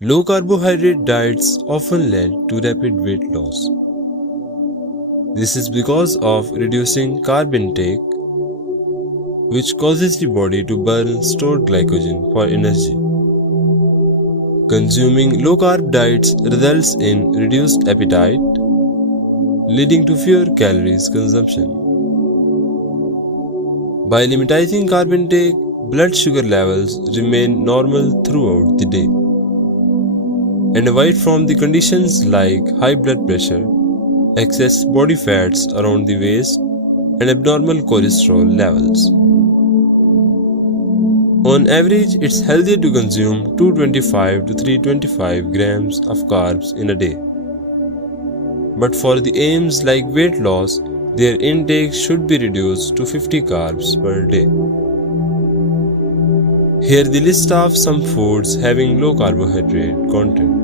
Low carbohydrate diets often lead to rapid weight loss. This is because of reducing carb intake, which causes the body to burn stored glycogen for energy. Consuming low carb diets results in reduced appetite, leading to fewer calories consumption. By limiting carb intake, blood sugar levels remain normal throughout the day, and avoid from the conditions like high blood pressure, excess body fats around the waist, and abnormal cholesterol levels. On average, it's healthier to consume 225 to 325 grams of carbs in a day. But for the aims like weight loss, their intake should be reduced to 50 carbs per day. Here the list of some foods having low carbohydrate content.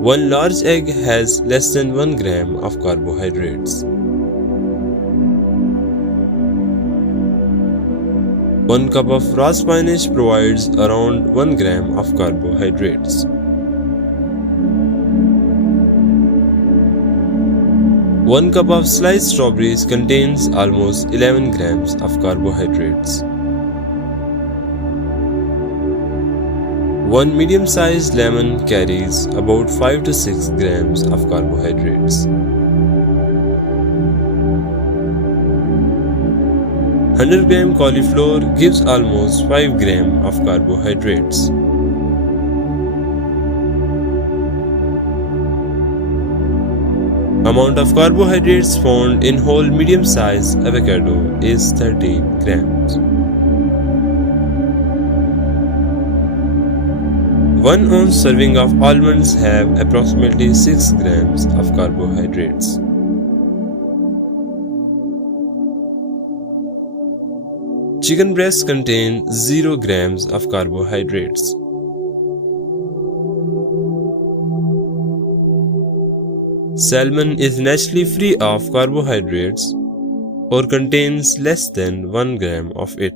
One large egg has less than 1 gram of carbohydrates. 1 cup of raw spinach provides around 1 gram of carbohydrates. 1 cup of sliced strawberries contains almost 11 grams of carbohydrates. 1 medium-sized lemon carries about 5 to 6 grams of carbohydrates. 100 gram cauliflower gives almost 5 grams of carbohydrates. Amount of carbohydrates found in whole medium-sized avocado is 13 grams. 1 ounce serving of almonds have approximately 6 grams of carbohydrates. Chicken breast contain 0 grams of carbohydrates. Salmon is naturally free of carbohydrates or contains less than 1 gram of it.